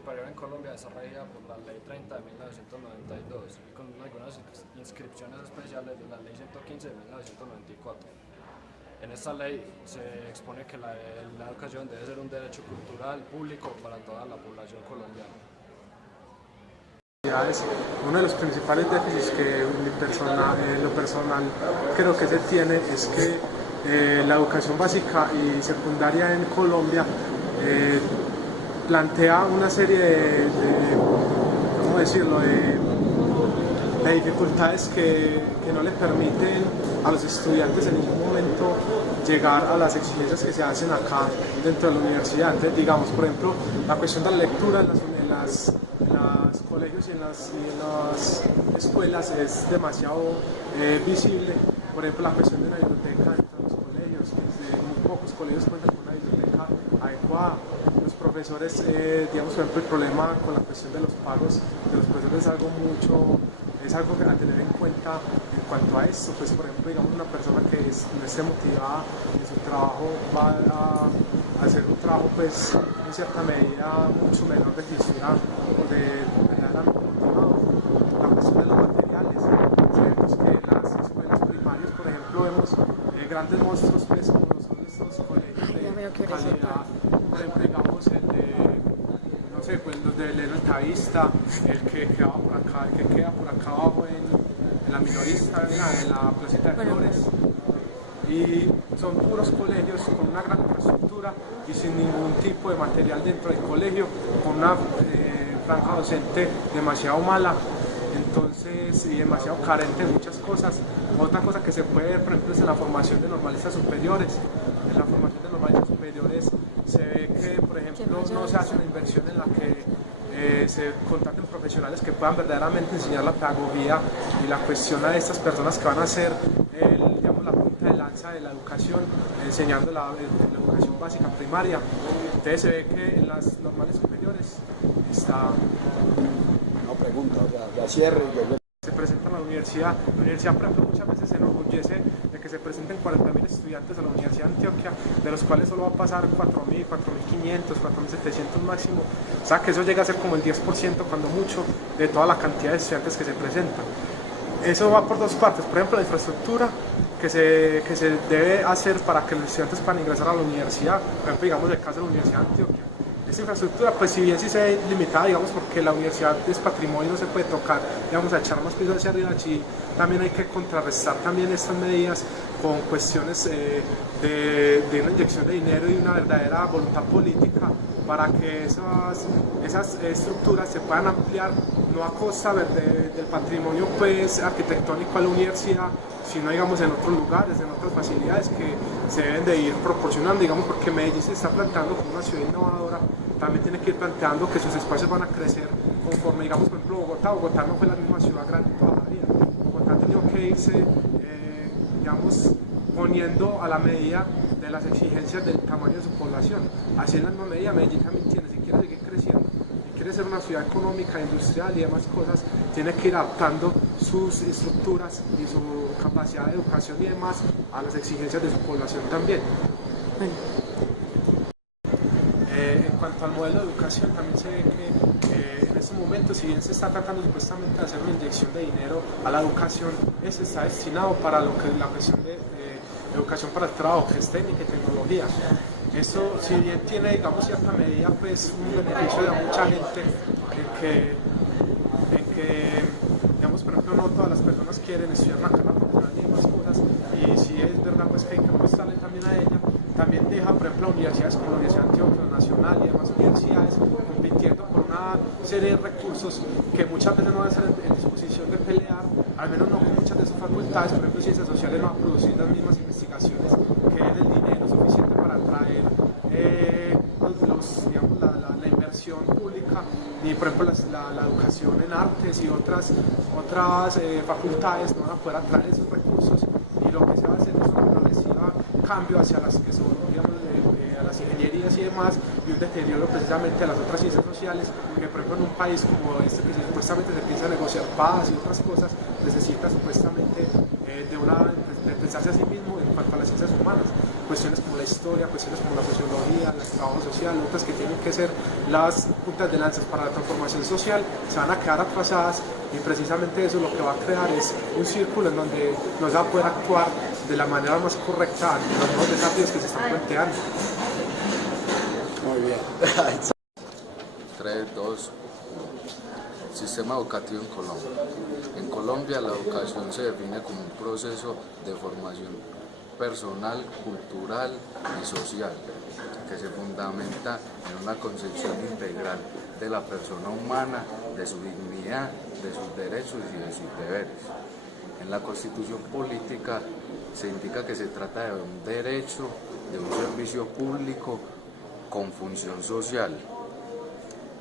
superior en Colombia está regida por la Ley 30 de 1992 y con algunas inscripciones especiales de la Ley 115 de 1994. En esta ley se expone que la educación debe ser un derecho cultural público para toda la población colombiana. Uno de los principales déficits que en lo personal creo que se tiene es que la educación básica y secundaria en Colombia plantea una serie ¿cómo decirlo?, de dificultades que no le permiten a los estudiantes en ningún momento llegar a las exigencias que se hacen acá dentro de la universidad. Entonces, digamos, por ejemplo, la cuestión de la lectura en los colegios y en las escuelas es demasiado visible. Por ejemplo, la cuestión de una biblioteca dentro de los colegios, que muy pocos colegios cuentan con una biblioteca adecuada. Los profesores, digamos, por ejemplo, el problema con la cuestión de los pagos de los profesores es algo que a tener en cuenta en cuanto a esto. Pues, por ejemplo, digamos, una persona que no esté motivada en su trabajo va a hacer un trabajo, pues, en cierta medida mucho menor de fisura o de verdaderamente motivado. La cuestión de los materiales, sabemos que en las escuelas primarias, por ejemplo, vemos grandes monstruos, pues, como son estos colegios de calidad, por ejemplo, digamos, el de, no sé, pues los de Elena Altavista, el que queda por acá abajo en la minorista, en la placita de Flores. Y son puros colegios con una gran infraestructura y sin ningún tipo de material dentro del colegio, con una franja docente demasiado mala, entonces, y demasiado carente de muchas cosas. Otra cosa que se puede ver, por ejemplo, es en la formación de normalistas superiores. En la formación de normalistas superiores se ve que, por ejemplo, no se hace una inversión en la que se contraten profesionales que puedan verdaderamente enseñar la pedagogía y la cuestión a estas personas que van a ser digamos, la punta de lanza de la educación, enseñando la educación básica primaria. Entonces se ve que en las normales superiores está... No pregunta, ya cierre. Se presenta en la universidad, por ejemplo, muchas veces se enorgullece de que se presenten 40.000 estudiantes a la Universidad de Antioquia, de los cuales solo va a pasar 4.000, 4.500, 4.700 máximo. O sea que eso llega a ser como el 10% cuando mucho de toda la cantidad de estudiantes que se presentan. Eso va por dos partes. Por ejemplo, la infraestructura que se debe hacer para que los estudiantes puedan ingresar a la universidad. Por ejemplo, digamos el caso de la Universidad de Antioquia. Esta infraestructura, pues si bien sí se ve limitada, digamos, porque la universidad es patrimonio, no se puede tocar, digamos, a echar más pisos hacia arriba, sí, también hay que contrarrestar también estas medidas con cuestiones de una inyección de dinero y una verdadera voluntad política para que esas estructuras se puedan ampliar, no a costa del patrimonio, pues, arquitectónico a la universidad, sino, digamos, en otros lugares, en otras facilidades que se deben de ir proporcionando, digamos, porque Medellín se está planteando como una ciudad innovadora, también tiene que ir planteando que sus espacios van a crecer conforme, digamos, por ejemplo, Bogotá no fue la misma ciudad grande toda la vida. Bogotá ha tenido que irse, digamos, poniendo a la medida de las exigencias del tamaño de su población. Así en la misma medida Medellín también tiene, si quiere seguir creciendo, si quiere ser una ciudad económica, industrial y demás cosas, tiene que ir adaptando sus estructuras y su capacidad de educación y demás a las exigencias de su población también. En cuanto al modelo de educación, también se ve que en estos momentos, si bien se está tratando supuestamente de hacer una inyección de dinero a la educación, ese está destinado para lo que es la cuestión de educación para el trabajo, que es técnica y tecnología. Eso, si bien tiene, digamos, cierta medida, pues un beneficio de mucha gente, en que, digamos, por ejemplo, no todas las personas quieren estudiar una carrera profesional y demás cosas, y si es verdad, pues que hay que apostarle también a ella. También deja, por ejemplo, universidades como la Universidad de Antioquia Nacional y demás universidades compitiendo por una serie de recursos que muchas veces no van a estar en disposición de pelear, al menos no con muchas de sus facultades. Por ejemplo, ciencias sociales no va a producir las mismas investigaciones que den el dinero suficiente para atraer digamos, la inversión pública, ni por ejemplo la educación en artes y otras facultades no van a poder atraer esos recursos, y lo que se va a hacer es una progresiva cambio hacia las que son, digamos, a las ingenierías y demás, y un deterioro precisamente a las otras ciencias sociales, que por ejemplo en un país como este, que supuestamente se piensa negociar paz y otras cosas, necesita supuestamente de pensarse a sí mismo en cuanto a las ciencias humanas. cuestiones como la historia, cuestiones como la sociología, el trabajo social, otras que tienen que ser las puntas de lanza para la transformación social, se van a quedar atrasadas, y precisamente eso lo que va a crear es un círculo en donde no se va a poder actuar de la manera más correcta ante los nuevos desafíos que se están planteando. Muy bien. 3, 2. Sistema educativo en Colombia. En Colombia la educación se define como un proceso de formación personal, cultural y social que se fundamenta en una concepción integral de la persona humana, de su dignidad, de sus derechos y de sus deberes. En la Constitución política se indica que se trata de un derecho, de un servicio público con función social.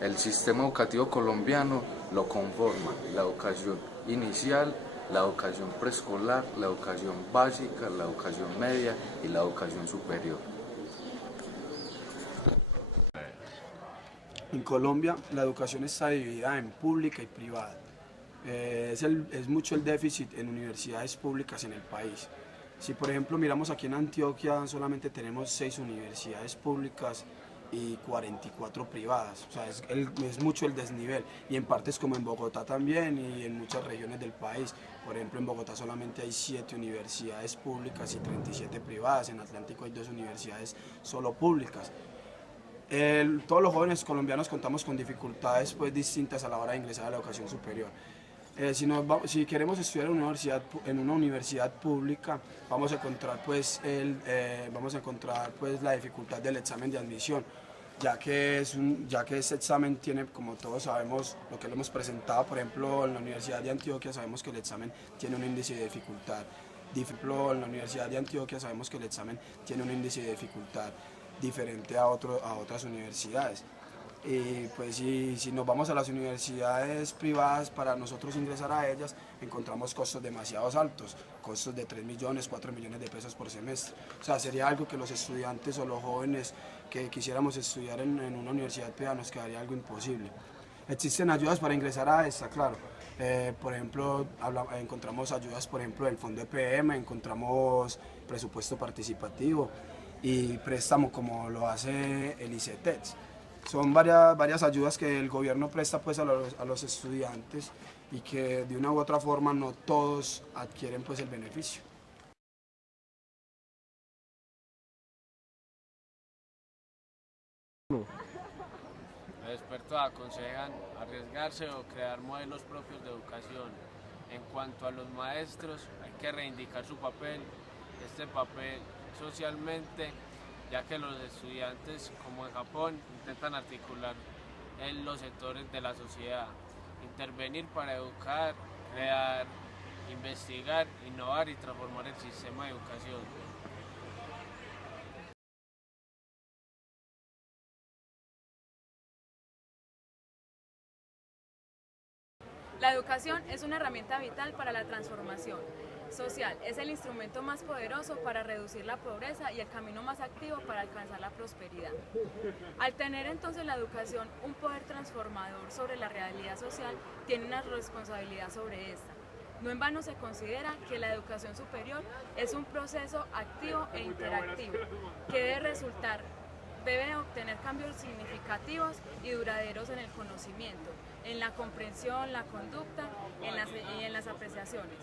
El sistema educativo colombiano lo conforma la educación inicial, la educación preescolar, la educación básica, la educación media y la educación superior. En Colombia la educación está dividida en pública y privada. Es mucho el déficit en universidades públicas en el país. Si por ejemplo miramos aquí en Antioquia, solamente tenemos 6 universidades públicas y 44 privadas, o sea, es mucho el desnivel, y en partes como en Bogotá también y en muchas regiones del país. Por ejemplo, en Bogotá solamente hay 7 universidades públicas y 37 privadas, en Atlántico hay 2 universidades solo públicas. Todos los jóvenes colombianos contamos con dificultades pues distintas a la hora de ingresar a la educación superior. Si queremos estudiar en una universidad pública, vamos a encontrar pues la dificultad del examen de admisión, ya que este examen tiene, como todos sabemos, lo que lo hemos presentado, por ejemplo, en la Universidad de Antioquia sabemos que el examen tiene un índice de dificultad. Diferente a otras universidades. Y pues si nos vamos a las universidades privadas, para nosotros ingresar a ellas encontramos costos demasiado altos, costos de 3 millones, 4 millones de pesos por semestre. O sea, sería algo que los estudiantes o los jóvenes que quisiéramos estudiar en una universidad privada nos quedaría algo imposible. Existen ayudas para ingresar a esta, claro. Por ejemplo, encontramos ayudas, por ejemplo, del Fondo EPM, encontramos presupuesto participativo y préstamo como lo hace el ICETEX. Son varias ayudas que el gobierno presta pues a los estudiantes, y que de una u otra forma no todos adquieren pues el beneficio. Los expertos aconsejan arriesgarse o crear modelos propios de educación. En cuanto a los maestros, hay que reivindicar su papel, este papel socialmente, ya que los estudiantes, como en Japón, intentan articular en los sectores de la sociedad, intervenir para educar, crear, investigar, innovar y transformar el sistema de educación. La educación es una herramienta vital para la transformación social. Es el instrumento más poderoso para reducir la pobreza y el camino más activo para alcanzar la prosperidad. Al tener entonces la educación un poder transformador sobre la realidad social, tiene una responsabilidad sobre esta. No en vano se considera que la educación superior es un proceso activo e interactivo que debe obtener cambios significativos y duraderos en el conocimiento, en la comprensión, la conducta y en las apreciaciones.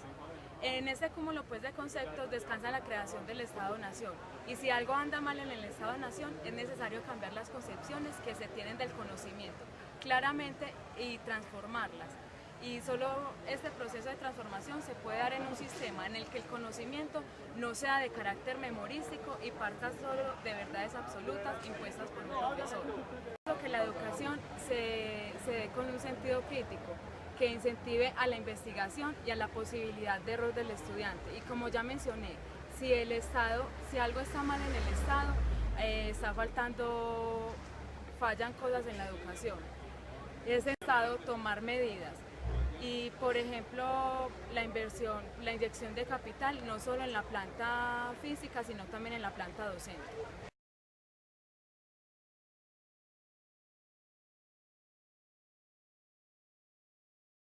En este cúmulo pues, de conceptos descansa la creación del Estado-Nación, y si algo anda mal en el Estado-Nación es necesario cambiar las concepciones que se tienen del conocimiento claramente y transformarlas. Y solo este proceso de transformación se puede dar en un sistema en el que el conocimiento no sea de carácter memorístico y parta solo de verdades absolutas impuestas por el profesor. Creo que la educación se dé con un sentido crítico, que incentive a la investigación y a la posibilidad de error del estudiante. Y como ya mencioné, si algo está mal en el Estado, fallan cosas en la educación. Es el Estado tomar medidas. Y por ejemplo, la inyección de capital, no solo en la planta física, sino también en la planta docente.